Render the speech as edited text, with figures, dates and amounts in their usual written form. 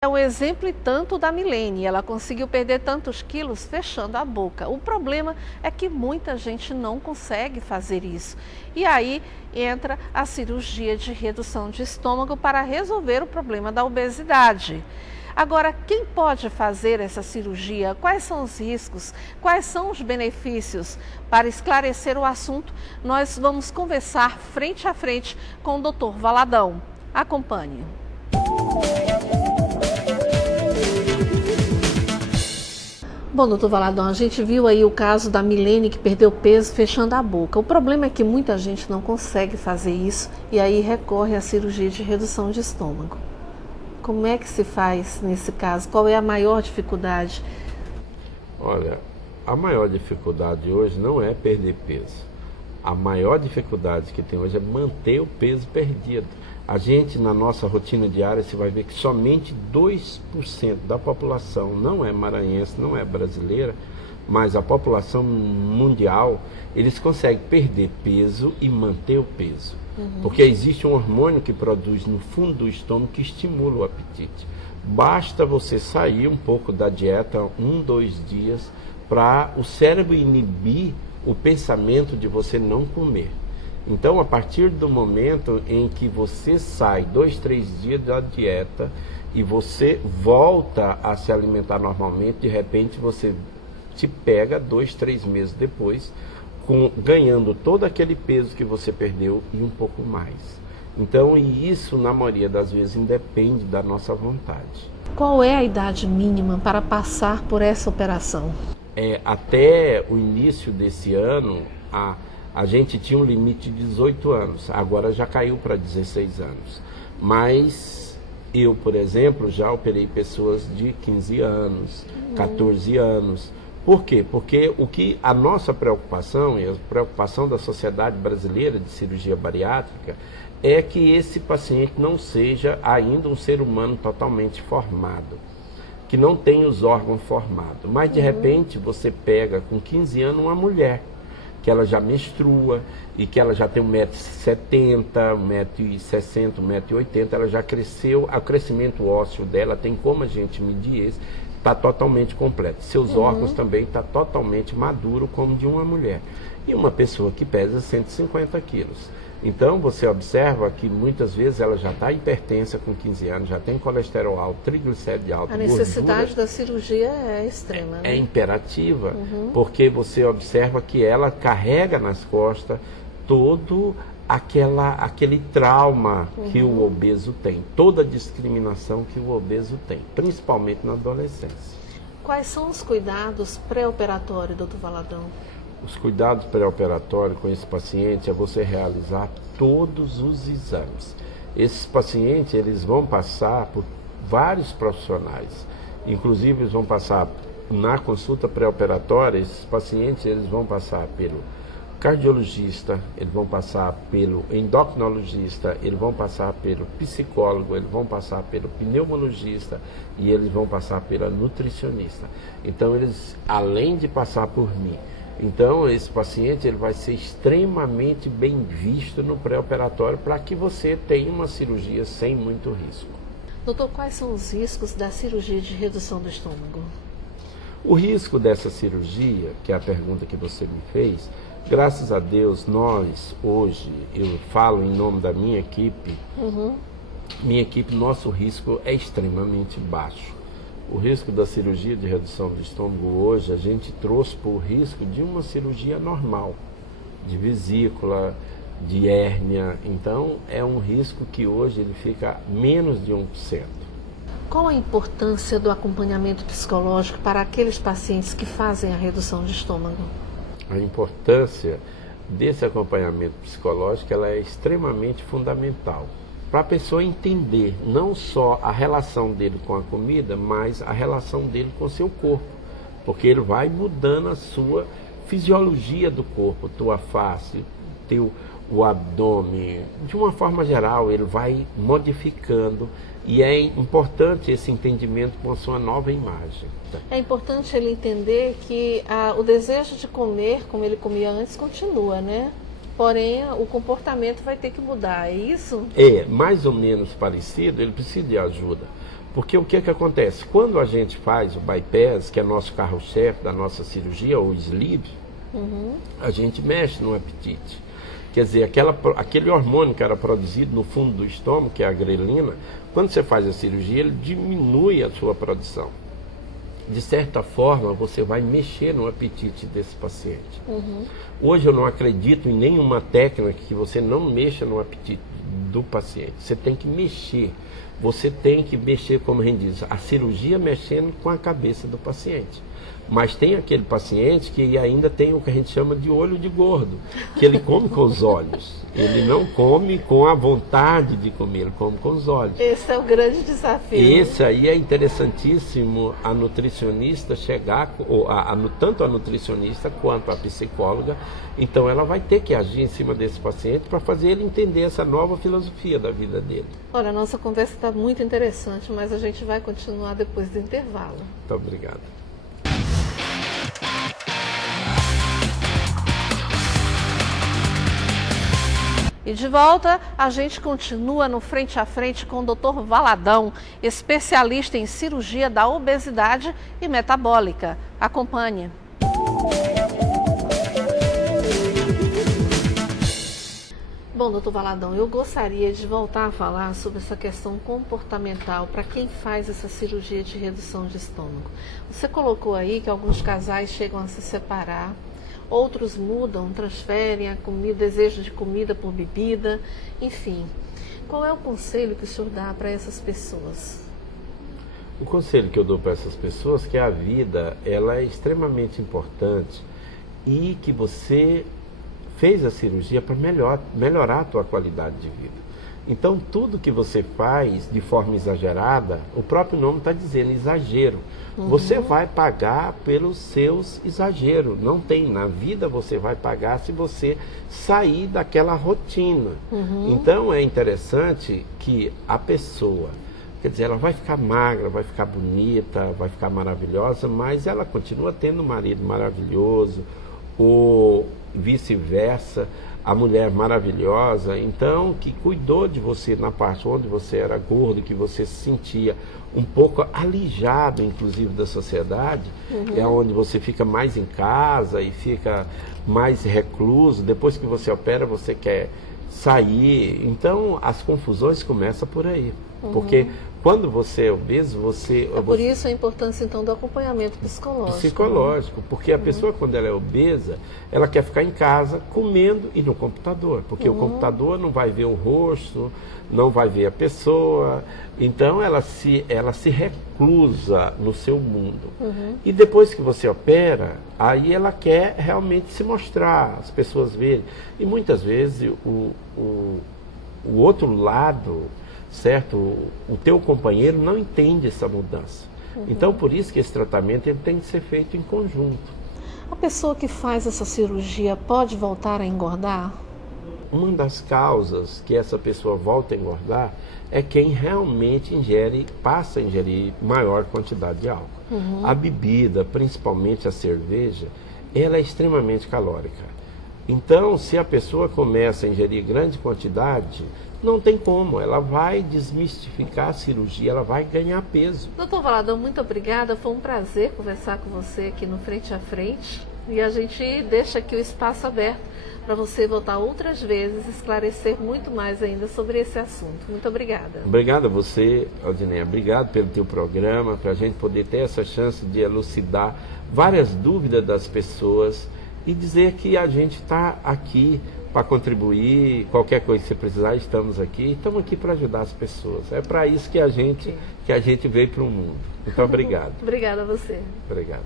É o exemplo e tanto da Milene, ela conseguiu perder tantos quilos fechando a boca. O problema é que muita gente não consegue fazer isso. E aí entra a cirurgia de redução de estômago para resolver o problema da obesidade. Agora, quem pode fazer essa cirurgia? Quais são os riscos? Quais são os benefícios? Para esclarecer o assunto, nós vamos conversar frente a frente com o Dr. Valadão. Acompanhe. Bom, doutor Valadão, a gente viu aí o caso da Milene que perdeu peso fechando a boca. O problema é que muita gente não consegue fazer isso e aí recorre à cirurgia de redução de estômago. Como é que se faz nesse caso? Qual é a maior dificuldade? Olha, a maior dificuldade hoje não é perder peso. A maior dificuldade que tem hoje é manter o peso perdido. A gente, na nossa rotina diária, você vai ver que somente 2% da população, não é maranhense, não é brasileira, mas a população mundial, eles conseguem perder peso e manter o peso. Porque existe um hormônio que produz no fundo do estômago que estimula o apetite. Basta você sair um pouco da dieta, 2 dias, para o cérebro inibir o pensamento de você não comer. Então, a partir do momento em que você sai 2, 3 dias da dieta e você volta a se alimentar normalmente, de repente você te pega 2, 3 meses depois, ganhando todo aquele peso que você perdeu e um pouco mais. Então, e isso, na maioria das vezes, independe da nossa vontade. Qual é a idade mínima para passar por essa operação? Até o início desse ano, a gente tinha um limite de 18 anos, agora já caiu para 16 anos. Mas eu, por exemplo, já operei pessoas de 15 anos, 14 anos. Por quê? Porque a nossa preocupação, e a preocupação da Sociedade Brasileira de Cirurgia Bariátrica, é que esse paciente não seja ainda um ser humano totalmente formado, que não tenha os órgãos formados. Mas, de repente, você pega com 15 anos uma mulher, que ela já menstrua e que ela já tem 1,70 m, 1,60 m, 1,80 m, ela já cresceu, o crescimento ósseo dela tem como a gente medir esse, está totalmente completo. Seus órgãos também estão totalmente maduros como de uma mulher. E uma pessoa que pesa 150 quilos. Então, você observa que muitas vezes ela já está hipertensa com 15 anos, já tem colesterol alto, triglicérides alto, A necessidade gordura, da cirurgia é extrema, né? é imperativa, porque você observa que ela carrega nas costas todo aquele trauma que o obeso tem, toda a discriminação que o obeso tem, principalmente na adolescência. Quais são os cuidados pré-operatórios, doutor Valadão? Os cuidados pré-operatórios com esse paciente é você realizar todos os exames. Esses pacientes, eles vão passar por vários profissionais, inclusive eles vão passar na consulta pré-operatória, esses pacientes eles vão passar pelo cardiologista, eles vão passar pelo endocrinologista, eles vão passar pelo psicólogo, eles vão passar pelo pneumologista e eles vão passar pela nutricionista. Então, eles, além de passar por mim, então esse paciente ele vai ser extremamente bem visto no pré-operatório para que você tenha uma cirurgia sem muito risco. Doutor, quais são os riscos da cirurgia de redução do estômago? O risco dessa cirurgia, que é a pergunta que você me fez, graças a Deus, nós hoje, eu falo em nome da minha equipe, nosso risco é extremamente baixo. O risco da cirurgia de redução do estômago hoje, a gente trouxe por risco de uma cirurgia normal, de vesícula, de hérnia. Então, é um risco que hoje ele fica menos de 1%. Qual a importância do acompanhamento psicológico para aqueles pacientes que fazem a redução de estômago? A importância desse acompanhamento psicológico ela é extremamente fundamental para a pessoa entender não só a relação dele com a comida, mas a relação dele com o seu corpo, porque ele vai mudando a sua fisiologia do corpo, tua face, o abdômen, de uma forma geral, ele vai modificando e é importante esse entendimento com a sua nova imagem. É importante ele entender que o desejo de comer, como ele comia antes, continua, né? Porém, o comportamento vai ter que mudar, é isso? É, mais ou menos parecido, ele precisa de ajuda. Porque o que acontece? Quando a gente faz o bypass, que é nosso carro-chefe da nossa cirurgia, ou o sleeve, a gente mexe no apetite. Quer dizer, aquele hormônio que era produzido no fundo do estômago, que é a grelina, quando você faz a cirurgia, ele diminui a sua produção. De certa forma, você vai mexer no apetite desse paciente. Hoje eu não acredito em nenhuma técnica que você não mexa no apetite do paciente. Você tem que mexer. Você tem que mexer, como a gente diz, a cirurgia mexendo com a cabeça do paciente. Mas tem aquele paciente que ainda tem o que a gente chama de olho de gordo, que ele come com os olhos. Ele não come com a vontade de comer, ele come com os olhos. Esse é o grande desafio. Esse aí é interessantíssimo a nutricionista chegar, tanto a nutricionista quanto a psicóloga. Então ela vai ter que agir em cima desse paciente para fazer ele entender essa nova filosofia da vida dele. Olha, a nossa conversa está muito interessante, mas a gente vai continuar depois do intervalo. Muito obrigado. E de volta, a gente continua no Frente a Frente com o Dr. Valadão, especialista em cirurgia da obesidade e metabólica. Acompanhe. Bom, doutor Valadão, eu gostaria de voltar a falar sobre essa questão comportamental para quem faz essa cirurgia de redução de estômago. Você colocou aí que alguns casais chegam a se separar, outros mudam, transferem o desejo de comida por bebida, enfim. Qual é o conselho que o senhor dá para essas pessoas? O conselho que eu dou para essas pessoas é que a vida ela é extremamente importante e que você fez a cirurgia para melhorar a tua qualidade de vida. Então, tudo que você faz de forma exagerada, o próprio nome está dizendo exagero. Você vai pagar pelos seus exageros. Não tem, na vida você vai pagar se você sair daquela rotina. Então, é interessante que a pessoa, quer dizer, ela vai ficar magra, vai ficar bonita, vai ficar maravilhosa, mas ela continua tendo um marido maravilhoso, ou vice-versa, a mulher maravilhosa, então, que cuidou de você na parte onde você era gordo, que você se sentia um pouco alijado, inclusive, da sociedade, é onde você fica mais em casa e fica mais recluso. Depois que você opera, você quer sair. Então, as confusões começam por aí. Porque quando você é obeso, por isso a importância, então, do acompanhamento psicológico. Psicológico, porque a pessoa, quando ela é obesa, ela quer ficar em casa comendo e no computador, porque o computador não vai ver o rosto, não vai ver a pessoa, então ela se reclusa no seu mundo. E depois que você opera, aí ela quer realmente se mostrar, as pessoas verem. E muitas vezes o outro lado, certo? O teu companheiro não entende essa mudança. Então, por isso que esse tratamento ele tem que ser feito em conjunto. A pessoa que faz essa cirurgia pode voltar a engordar? Uma das causas que essa pessoa volta a engordar é quem realmente passa a ingerir maior quantidade de álcool. A bebida, principalmente a cerveja, ela é extremamente calórica. Então, se a pessoa começa a ingerir grande quantidade, não tem como, ela vai desmistificar a cirurgia, ela vai ganhar peso. Doutor Valadão, muito obrigada, foi um prazer conversar com você aqui no Frente a Frente. E a gente deixa aqui o espaço aberto para você voltar outras vezes, esclarecer muito mais ainda sobre esse assunto. Muito obrigada. Obrigado a você, Aldineia, obrigado pelo teu programa, para a gente poder ter essa chance de elucidar várias dúvidas das pessoas e dizer que a gente está aqui para contribuir, qualquer coisa que você precisar, estamos aqui para ajudar as pessoas. É para isso que a gente veio para o mundo. Muito obrigado. Obrigada a você. Obrigado.